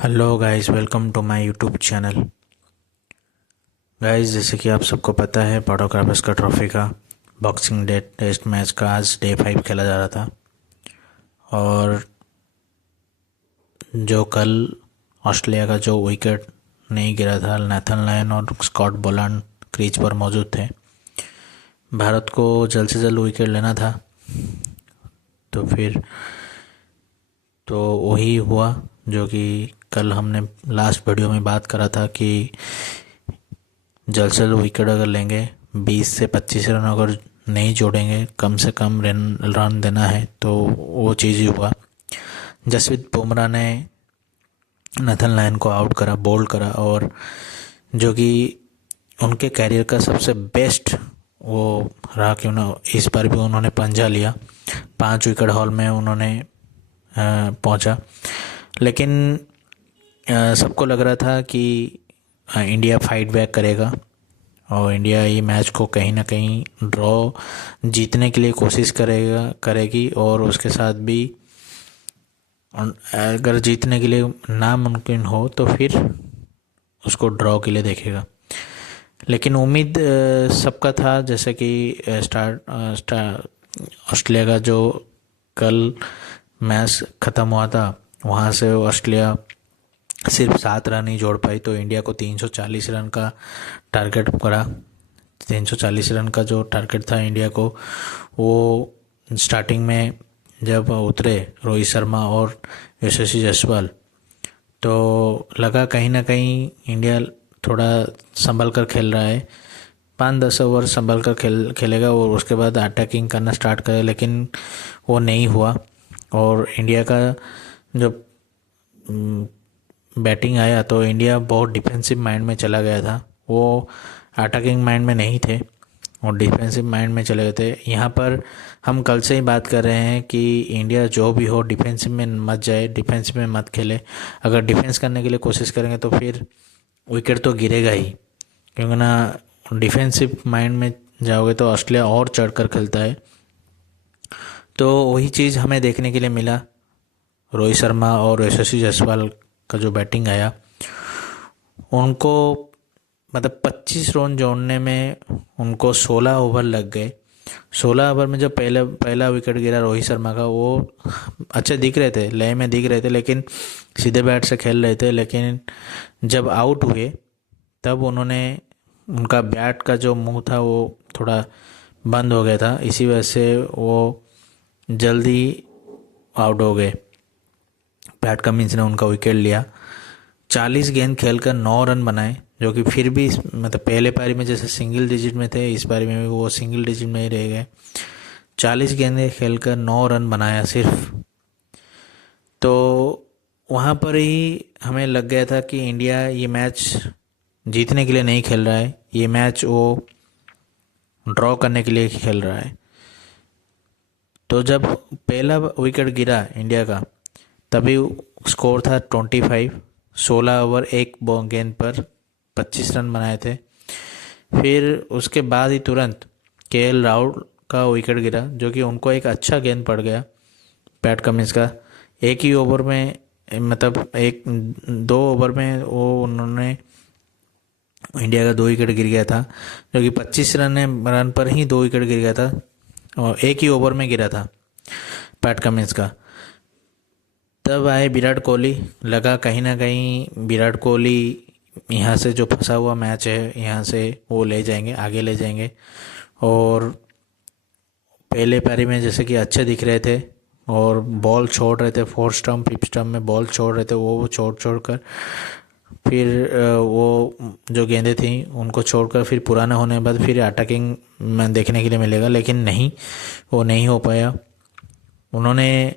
Hello guys, welcome to my YouTube channel. Guys, जैसे कि आप सबको पता है, बड़ो गावस्कर ट्रॉफी का बॉक्सिंग डे टेस्ट मैच का आज डे 5 खेला जा रहा था। और जो कल ऑस्ट्रेलिया का जो विकेट नहीं गिरा था, नेथन लायन और स्कॉट बोलांड क्रीज पर मौजूद थे। भारत को जल्द से जल्द विकेट लेना था, तो फिर तो वही हुआ जो कि कल हमने लास्ट वीडियो में बात करा था कि जल्द से जल्द विकेट अगर लेंगे, 20 से 25 रन अगर नहीं जोड़ेंगे, कम से कम रन देना है, तो वो चीज़ ही हुआ। जसप्रीत बुमराह ने नेथन लायन को आउट करा, बोल्ड करा, और जो कि उनके कैरियर का सबसे बेस्ट वो रहा, क्यों ना इस बार भी उन्होंने पंजा लिया। 5 विकेट हॉल में उन्होंने पहुंचा। लेकिन सबको लग रहा था कि इंडिया फाइट बैक करेगा और इंडिया ये मैच को कहीं ना कहीं ड्रॉ जीतने के लिए कोशिश करेगी, और उसके साथ भी अगर जीतने के लिए नामुमकिन हो तो फिर उसको ड्रॉ के लिए देखेगा। लेकिन उम्मीद सबका था, जैसे कि ऑस्ट्रेलिया का जो कल मैच ख़त्म हुआ था, वहाँ से ऑस्ट्रेलिया सिर्फ 7 रन ही जोड़ पाई, तो इंडिया को 340 रन का टारगेट करा। 340 रन का जो टारगेट था इंडिया को, वो स्टार्टिंग में जब उतरे रोहित शर्मा और यशस्वी जायसवाल, तो लगा कहीं ना कहीं इंडिया थोड़ा संभल कर खेल रहा है, 5-10 ओवर संभल कर खेलेगा और उसके बाद अटैकिंग करना स्टार्ट करे। लेकिन वो नहीं हुआ, और इंडिया का जब बैटिंग आया तो इंडिया बहुत डिफेंसिव माइंड में चला गया था। वो अटैकिंग माइंड में नहीं थे और डिफेंसिव माइंड में चले गए थे। यहाँ पर हम कल से ही बात कर रहे हैं कि इंडिया जो भी हो डिफेंसिव में मत जाए, डिफेंसिव में मत खेले। अगर डिफेंस करने के लिए कोशिश करेंगे तो फिर विकेट तो गिरेगा ही, क्योंकि ना डिफेंसिव माइंड में जाओगे तो ऑस्ट्रेलिया और चढ़कर खेलता है। तो वही चीज़ हमें देखने के लिए मिला। रोहित शर्मा और यशस्वी जायसवाल का जो बैटिंग आया, उनको मतलब 25 रन जोड़ने में उनको 16 ओवर लग गए। 16 ओवर में जब पहला विकेट गिरा रोहित शर्मा का, वो अच्छे दिख रहे थे, लय में दिख रहे थे, लेकिन सीधे बैट से खेल रहे थे। लेकिन जब आउट हुए तब उनका बैट का जो मुंह था वो थोड़ा बंद हो गया था, इसी वजह से वो जल्दी आउट हो गए। पैट कमिंस ने उनका विकेट लिया। 40 गेंद खेलकर 9 रन बनाए, जो कि फिर भी मतलब पहले पारी में जैसे सिंगल डिजिट में थे, इस पारी में भी वो सिंगल डिजिट में ही रह गए। 40 गेंदें खेलकर 9 रन बनाया सिर्फ। तो वहाँ पर ही हमें लग गया था कि इंडिया ये मैच जीतने के लिए नहीं खेल रहा है, ये मैच वो ड्रॉ करने के लिए खेल रहा है। तो जब पहला विकेट गिरा इंडिया का, तभी स्कोर था 25। 16 ओवर एक गेंद पर 25 रन बनाए थे। फिर उसके बाद ही तुरंत केएल राहुल का विकेट गिरा, जो कि उनको एक अच्छा गेंद पड़ गया पैट कमिंस का। एक ही ओवर में, मतलब 2 ओवर में वो उन्होंने इंडिया का 2 विकेट गिर गया था, जो कि 25 रन पर ही 2 विकेट गिर गया था और एक ही ओवर में गिरा था पैट कमिंस का। तब आए विराट कोहली। लगा कहीं ना कहीं विराट कोहली यहाँ से जो फंसा हुआ मैच है, यहाँ से वो ले जाएंगे, आगे ले जाएंगे। और पहले पारी में जैसे कि अच्छे दिख रहे थे और बॉल छोड़ रहे थे, 4 स्टंप 5 स्टंप में बॉल छोड़ रहे थे, वो छोड़ कर फिर वो जो गेंदें थी उनको छोड़कर फिर पुराना होने के बाद फिर अटैकिंग में देखने के लिए मिलेगा। लेकिन नहीं, वो नहीं हो पाया। उन्होंने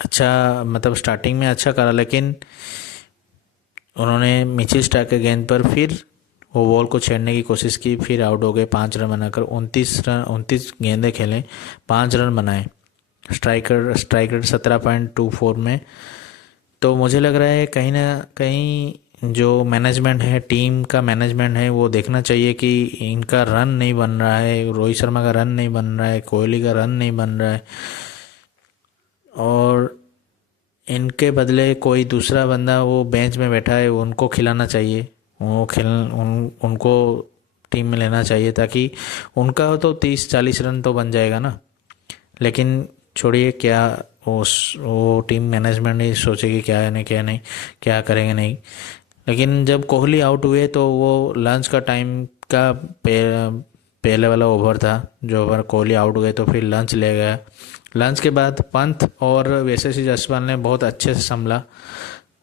अच्छा मतलब स्टार्टिंग में अच्छा करा, लेकिन उन्होंने मिचेल स्टार्क के गेंद पर फिर वो बॉल को छेड़ने की कोशिश की, फिर आउट हो गए 5 रन बनाकर। 29 गेंदें खेले, 5 रन बनाए। स्ट्राइकर 17.24 में। तो मुझे लग रहा है कहीं ना कहीं जो मैनेजमेंट है, टीम का मैनेजमेंट है, वो देखना चाहिए कि इनका रन नहीं बन रहा है, रोहित शर्मा का रन नहीं बन रहा है, कोहली का रन नहीं बन रहा है। और इनके बदले कोई दूसरा बंदा वो बेंच में बैठा है उनको खिलाना चाहिए, उनको टीम में लेना चाहिए, ताकि उनका तो 30-40 रन तो बन जाएगा ना। लेकिन छोड़िए, क्या वो टीम मैनेजमेंट ही सोचेगी क्या है नहीं, क्या नहीं, क्या करेंगे नहीं। लेकिन जब कोहली आउट हुए तो वो लंच का टाइम का पहले वाला ओवर था, जो ओवर कोहली आउट हुए तो फिर लंच ले गया। लंच के बाद पंत और यशस्वी जायसवाल ने बहुत अच्छे से संभला,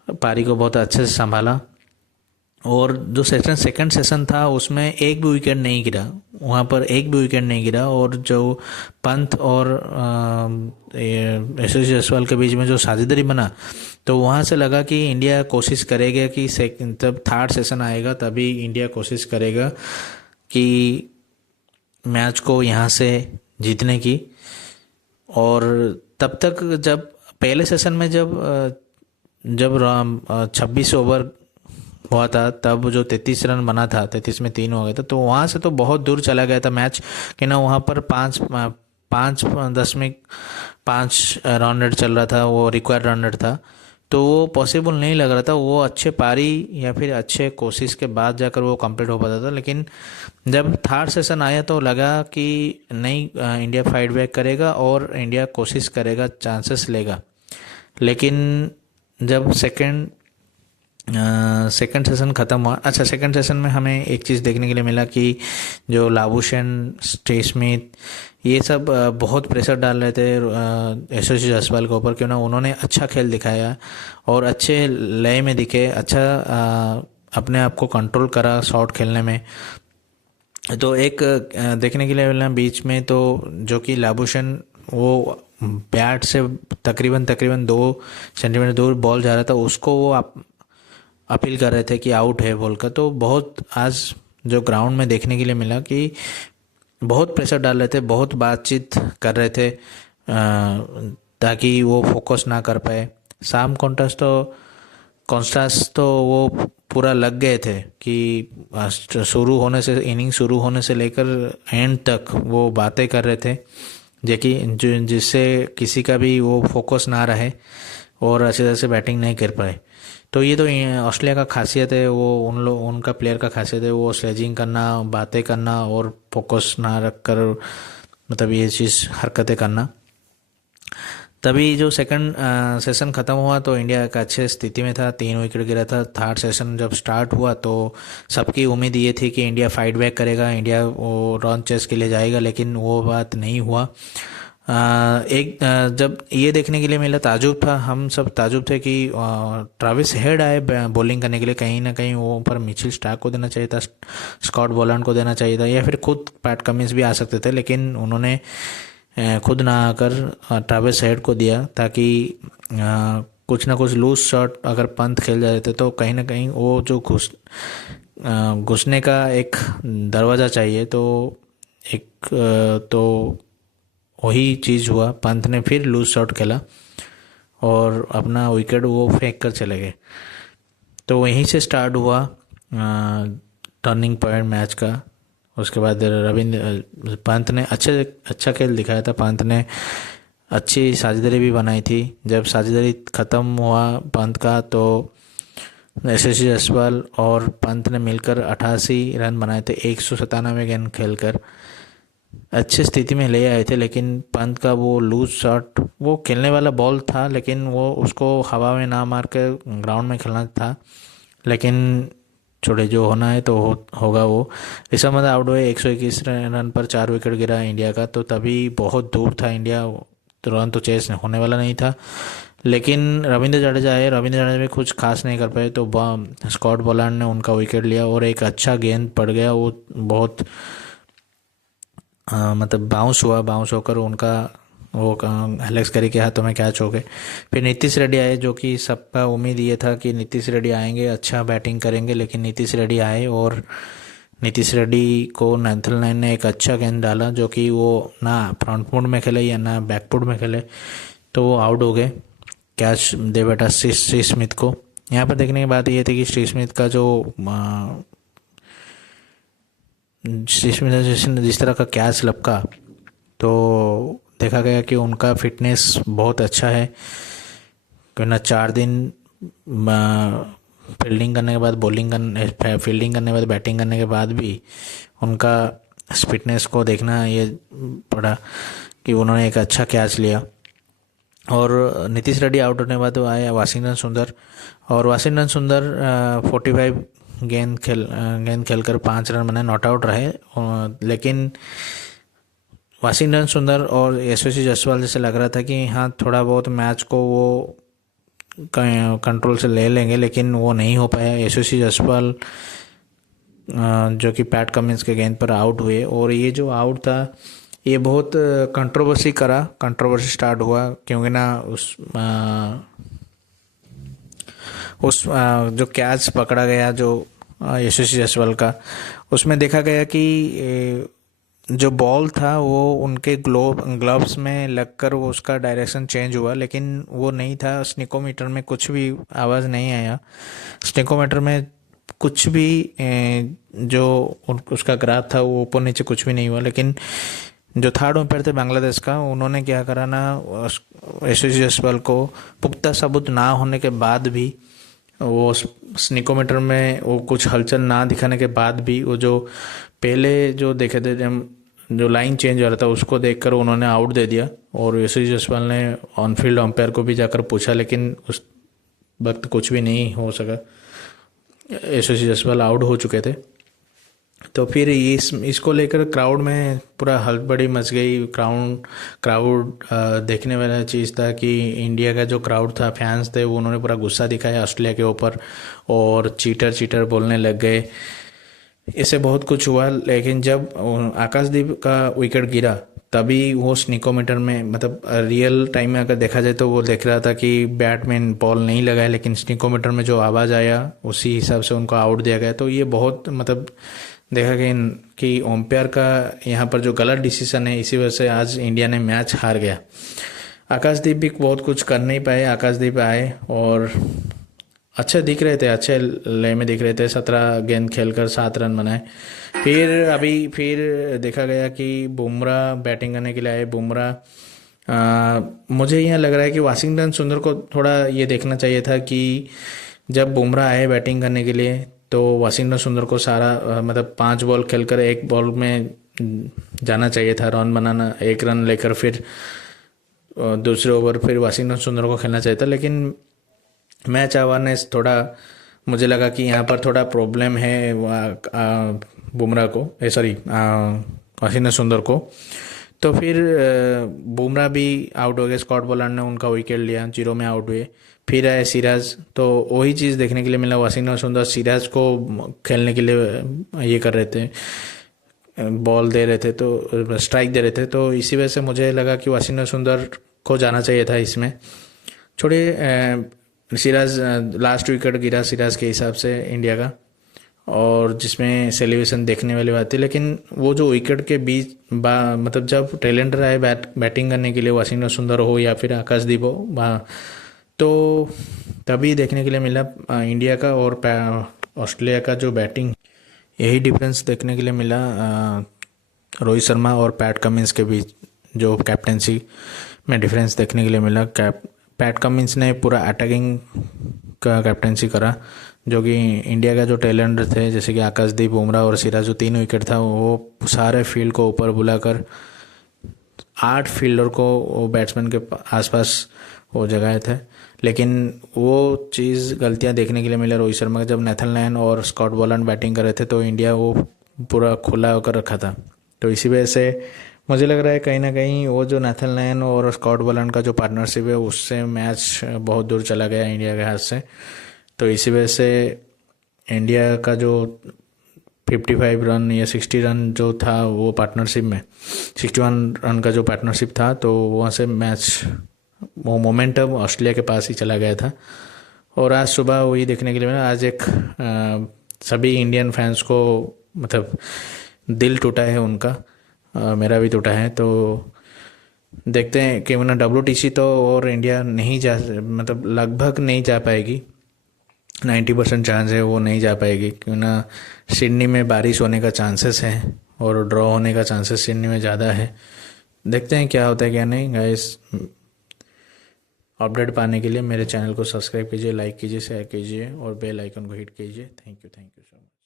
पारी को बहुत अच्छे से संभाला। और जो सेकंड सेशन था उसमें एक भी विकेट नहीं गिरा, वहाँ पर एक भी विकेट नहीं गिरा। और जो पंत और यशस्वी जायसवाल के बीच में जो साझेदारी बना, तो वहाँ से लगा कि इंडिया कोशिश करेगा कि जब थर्ड सेशन आएगा तभी इंडिया कोशिश करेगा कि मैच को यहाँ से जीतने की। और तब तक जब पहले सेशन में जब 26 ओवर हुआ था, तब जो 33 रन बना था, 33 में 3 हो गए थे, तो वहाँ से तो बहुत दूर चला गया था मैच कि ना। वहाँ पर 5 रन रेट चल रहा था, वो रिक्वायर्ड रन रेट था, तो वो पॉसिबल नहीं लग रहा था। वो अच्छे पारी या फिर अच्छे कोशिश के बाद जाकर वो कंप्लीट हो पाता था। लेकिन जब थर्ड सेशन आया तो लगा कि नहीं, इंडिया फाइट बैक करेगा और इंडिया कोशिश करेगा, चांसेस लेगा। लेकिन जब सेकंड सेशन ख़त्म हुआ, अच्छा, सेकंड सेशन में हमें एक चीज़ देखने के लिए मिला कि जो लाबुशेन, स्टीव स्मिथ, ये सब बहुत प्रेशर डाल रहे थे यशस्वी जायसवाल के ऊपर, क्यों ना उन्होंने अच्छा खेल दिखाया और अच्छे लय में दिखे, अच्छा अपने आप को कंट्रोल करा शॉट खेलने में। तो एक देखने के लिए मिला बीच में, तो जो कि लाबुशेन वो बैट से तकरीबन 2 सेंटीमीटर दूर बॉल जा रहा था, उसको वो अपील कर रहे थे कि आउट है बॉल का। तो बहुत आज जो ग्राउंड में देखने के लिए मिला कि बहुत प्रेशर डाल रहे थे, बहुत बातचीत कर रहे थे ताकि वो फोकस ना कर पाए। शाम कॉन्ट्रास्ट तो वो पूरा लग गए थे कि इनिंग शुरू होने से लेकर एंड तक वो बातें कर रहे थे, जिससे किसी का भी वो फोकस ना रहे और अच्छी तरह से बैटिंग नहीं कर पाए। तो ये तो ऑस्ट्रेलिया का खासियत है, वो उनका प्लेयर का खासियत है, वो स्लेजिंग करना, बातें करना और फोकस ना रख कर, मतलब ये चीज़ हरकतें करना। तभी जो सेकंड सेशन ख़त्म हुआ तो इंडिया एक अच्छे स्थिति में था, 3 विकेट गिरा था। थर्ड सेशन जब स्टार्ट हुआ तो सबकी उम्मीद ये थी कि इंडिया फाइट बैक करेगा, इंडिया वो रन चेस के लिए जाएगा, लेकिन वो बात नहीं हुआ। जब ये देखने के लिए मिला, ताजुब था, हम सब ताजुब थे कि ट्रेविस हेड आए बॉलिंग करने के लिए। कहीं ना कहीं वो पर मिचेल स्टार्क को देना चाहिए था, स्कॉट बोलांड को देना चाहिए था, या फिर खुद पैट कमिंस भी आ सकते थे, लेकिन उन्होंने खुद ना आकर ट्रेविस हेड को दिया, ताकि कुछ ना कुछ लूज शॉट अगर पंत खेल जाते थे तो कहीं ना कहीं वो जो घुसने का एक दरवाज़ा चाहिए, तो तो वही चीज़ हुआ। पंत ने फिर लूज शॉट खेला और अपना विकेट वो फेंक कर चले गए। तो वहीं से स्टार्ट हुआ टर्निंग पॉइंट मैच का। उसके बाद रविंद्र पंत ने अच्छा खेल दिखाया था। पंत ने अच्छी साझेदारी भी बनाई थी। जब साझेदारी ख़त्म हुआ पंत का, तो यशस्वी जायसवाल और पंत ने मिलकर 88 रन बनाए थे 197 गेंद खेलकर। अच्छी स्थिति में ले आए थे, लेकिन पंत का वो लूज शॉट, वो खेलने वाला बॉल था, लेकिन वो उसको हवा में ना मार कर ग्राउंड में खेलना था। लेकिन छोड़े, जो होना है तो होगा। वो ऋषभ पंत आउट हुए 121 रन पर 4 विकेट गिरा इंडिया का, तो तभी बहुत दूर था इंडिया, तुरंत तो चेस होने वाला नहीं था। लेकिन रविंद्र जडेजा भी कुछ खास नहीं कर पाए, तो स्कॉट बोलांड ने उनका विकेट लिया और एक अच्छा गेंद पड़ गया, वो बहुत मतलब बाउंस होकर उनका वो एलेक्स कैरी के हाथों में कैच हो गए। फिर नीतीश रेड्डी आए, जो कि सबका उम्मीद ये था कि नीतीश रेड्डी आएंगे, अच्छा बैटिंग करेंगे, लेकिन नीतीश रेड्डी आए और नीतीश रेड्डी को नैथन ने एक अच्छा गेंद डाला, जो कि वो ना फ्रंट फुट में खेले या ना बैक फुट में खेले, तो वो आउट हो गए। कैच दे बैठा स्टीव स्मिथ को। यहाँ पर देखने की बात ये थी कि स्टीव स्मिथ का जिस तरह का कैच लपका, तो देखा गया कि उनका फिटनेस बहुत अच्छा है। क्यों ना 4 दिन फील्डिंग करने के बाद फील्डिंग करने के बाद बैटिंग करने के बाद भी उनका फिटनेस को देखना ये पड़ा कि उन्होंने एक अच्छा कैच लिया। और नीतीश रेड्डी आउट होने के बाद तो आया वाशिंगटन सुंदर, और वाशिंगटन सुंदर 45 गेंद खेलकर 5 रन बनाए, नॉट आउट रहे। लेकिन वाशिंगटन सुंदर और यशस्वी जायसवाल जैसे लग रहा था कि हाँ थोड़ा बहुत मैच को वो कंट्रोल से ले लेंगे, लेकिन वो नहीं हो पाया। यशस्वी जायसवाल जो कि पैट कमिंस के गेंद पर आउट हुए, और ये जो आउट था ये बहुत कंट्रोवर्सी स्टार्ट हुआ, क्योंकि ना जो कैच पकड़ा गया जो यशस्वी जायसवाल का, उसमें देखा गया कि जो बॉल था वो उनके ग्लव्स में लगकर वो उसका डायरेक्शन चेंज हुआ, लेकिन वो नहीं था। स्निकोमीटर में कुछ भी आवाज़ नहीं आया, स्निकोमीटर में कुछ भी जो उसका ग्राफ था वो ऊपर नीचे कुछ भी नहीं हुआ। लेकिन जो थर्ड अंपायर थे बांग्लादेश का, उन्होंने क्या करा ना, यशस्वी जायसवाल को पुख्ता सबूत ना होने के बाद भी, वो स्निकोमीटर में वो कुछ हलचल ना दिखाने के बाद भी, वो जो पहले जो देखे थे जो लाइन चेंज हो रहा था उसको देखकर उन्होंने आउट दे दिया। और यशस्वी जायसवाल ने ऑन फील्ड अंपायर को भी जाकर पूछा, लेकिन उस वक्त कुछ भी नहीं हो सका, यशस्वी जायसवाल आउट हो चुके थे। तो फिर इसको लेकर क्राउड में पूरा हड़बड़ी मच गई। क्राउड देखने वाला चीज़ था कि इंडिया का जो क्राउड था, फैंस थे, वो उन्होंने पूरा गुस्सा दिखाया ऑस्ट्रेलिया के ऊपर और चीटर बोलने लग गए। इससे बहुत कुछ हुआ। लेकिन जब आकाशदीप का विकेट गिरा तभी वो स्निकोमीटर में, मतलब रियल टाइम में अगर देखा जाए तो वो देख रहा था कि बैटमैन बॉल नहीं लगाया, लेकिन स्निकोमीटर में जो आवाज़ आया उसी हिसाब से उनको आउट दिया गया। तो ये बहुत मतलब देखा गया कि अंपायर का यहाँ पर जो गलत डिसीजन है, इसी वजह से आज इंडिया ने मैच हार गया। आकाशदीप भी बहुत कुछ कर नहीं पाए। आकाशदीप आए और अच्छे दिख रहे थे, अच्छे लय में दिख रहे थे, 17 गेंद खेलकर 7 रन बनाए। फिर देखा गया कि बुमराह बैटिंग करने के लिए आए। मुझे यहाँ लग रहा है कि वाशिंगटन सुंदर को थोड़ा ये देखना चाहिए था कि जब बुमराह आए बैटिंग करने के लिए तो वाशिंगटन सुंदर को सारा मतलब 5 बॉल खेलकर 1 बॉल में जाना चाहिए था, रन बनाना, 1 रन लेकर फिर दूसरे ओवर फिर वाशिंगटन सुंदर को खेलना चाहिए था। लेकिन मैच अवेयरनेस थोड़ा, मुझे लगा कि यहाँ पर थोड़ा प्रॉब्लम है बुमराह को, वाशिंगटन सुंदर को। तो फिर बुमराह भी आउट हो गए, स्कॉट बोलार्ड ने उनका विकेट लिया, 0 में आउट हुए। फिर आए सिराज, तो वही चीज़ देखने के लिए मिला, वाशिंगटन सुंदर सिराज को खेलने के लिए ये कर रहे थे, बॉल दे रहे थे, तो स्ट्राइक दे रहे थे। तो इसी वजह से मुझे लगा कि वाशिंगटन सुंदर को जाना चाहिए था इसमें। छोड़िए, सिराज लास्ट विकेट गिरा सिराज के हिसाब से इंडिया का, और जिसमें सेलिब्रेशन देखने वाली बात थी। लेकिन वो जो विकेट के बीच मतलब जब टैलेंटर आए बैटिंग करने के लिए, वाशिंगटन सुंदर हो या फिर आकाशदीप हो, तो तभी देखने के लिए मिला इंडिया का और ऑस्ट्रेलिया का जो बैटिंग, यही डिफरेंस देखने के लिए मिला रोहित शर्मा और पैट कमिंस के बीच, जो कैप्टेंसी में डिफरेंस देखने के लिए मिला। पैट कमिंस ने पूरा अटैकिंग का कैप्टेंसी करा, जो कि इंडिया का जो टैलेंट थे जैसे कि आकाशदीप, बुमराह और सिराज, जो 3 विकेट था, वो सारे फील्ड को ऊपर बुलाकर 8 फील्डर को वो बैट्समैन के आसपास वो जगाए थे। लेकिन वो चीज़ गलतियां देखने के लिए मिला रोहित शर्मा का, जब नेथन लायन और स्कॉट बोलार्ड बैटिंग कर रहे थे तो इंडिया वो पूरा खुला होकर रखा था। तो इसी वजह से मुझे लग रहा है कहीं ना कहीं वो जो नेथन लायन और स्कॉट बोलार्ड का जो पार्टनरशिप है, उससे मैच बहुत दूर चला गया इंडिया के हाथ से। तो इसी वजह से इंडिया का जो 55 रन या 60 रन जो था वो पार्टनरशिप में, 61 रन का जो पार्टनरशिप था, तो वहाँ से मैच वो मोमेंटम ऑस्ट्रेलिया के पास ही चला गया था। और आज सुबह वही देखने के लिए मिला। आज एक सभी इंडियन फैंस को मतलब दिल टूटा है उनका, मेरा भी टूटा है। तो देखते हैं कि वरना WTC तो और इंडिया नहीं जा, मतलब लगभग नहीं जा पाएगी, 90% चांस है वो नहीं जा पाएगी, क्यों ना सिडनी में बारिश होने का चांसेस है और ड्रॉ होने का चांसेस सिडनी में ज़्यादा है। देखते हैं क्या होता है क्या नहीं गाइस। अपडेट पाने के लिए मेरे चैनल को सब्सक्राइब कीजिए, लाइक कीजिए, शेयर कीजिए और बेल आइकन को हिट कीजिए। Thank you so much.